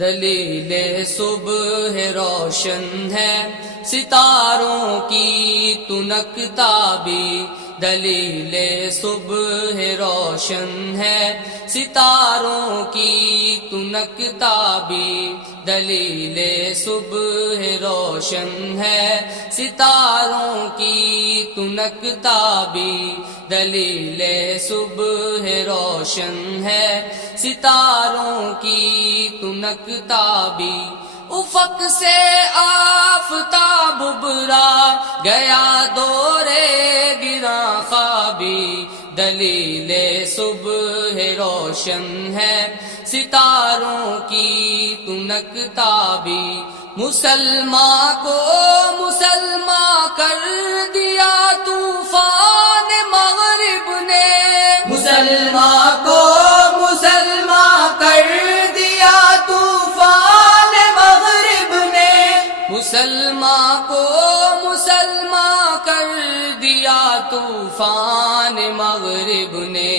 دلیل صبح روشن ہے ستاروں کی تنک تابی، دلیل صبح روشن ہے ستاروں کی تنک تابی، دلیل صبح روشن ہے ستاروں کی تنک تابی، دلیل صبح روشن ہے ستاروں کی تنک تابی۔ افق سے آفتاب ابھرا گیا دورے گراں خوابی، دلیل صبح روشن ہے ستاروں کی تنک تابی۔ مسلمان کو مسلمان کر دیا طوفان مغرب نے، مسلمان کو مسلمان کر دیا طوفان مغرب نے، مسلمان کو مسلمان کر دیا طوفان مغرب نے۔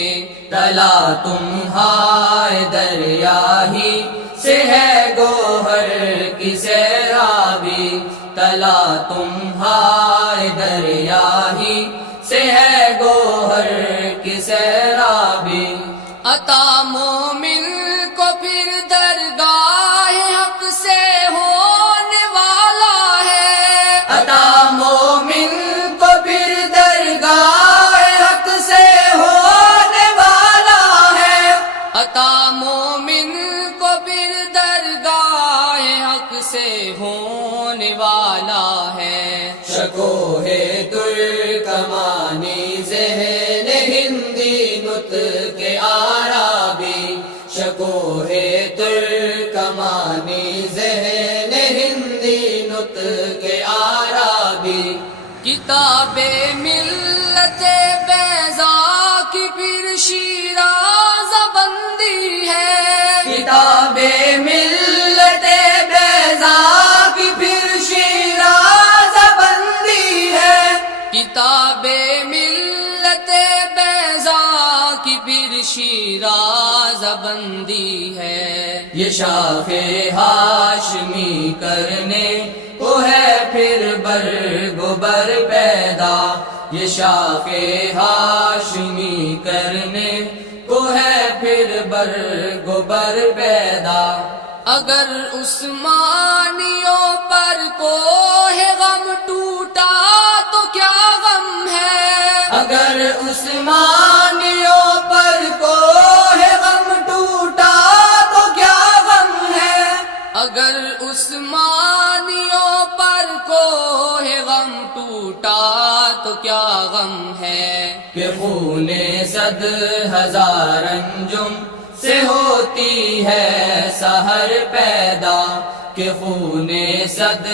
تلا تمہارے دریا ہی سے ہے گوہر کی سیرابی، تلا تمہارے دریا ہی سے ہے گوہر کی سیرابی۔ عطا مومن کو پھر درگاہ حق سے ہونے والا ہے، عطا مومن کو پھر درگاہ حق سے ہونے والا ہے، عطا مومن کو پھر درگاہ حق سے ہونے والا ہے۔ شکو ہے ترکمانی ذہن ہندی نطق عربی، شکو ہے ترکمانی ذہن ہندی نطق عربی۔ کتاب ملت بیضا کی پھر شیراز بندی ہے، کتاب ملت بیضا کی پھر شیراز بندی ہے، کتاب ملت بیضا کی پھر شیراز بندی ہے۔ یہ شاخ ہاشمی کرنے کو ہے پھر برگ و بر پیدا، یہ شاخ ہاشمی کرنے کو ہے پھر برگ و بر پیدا۔ اگر عثمانیوں پر کوہ غم ٹوٹا تو کیا غم ہے، اگر عثمانیوں پر کوہ غم ٹوٹا تو کیا غم ہے، اگر عثمانیوں پر کوہ غم ٹوٹا تو کیا غم ہے۔ کہ خون صد ہزار انجم سے ہوتی ہے سحر پیدا، کہ خون صد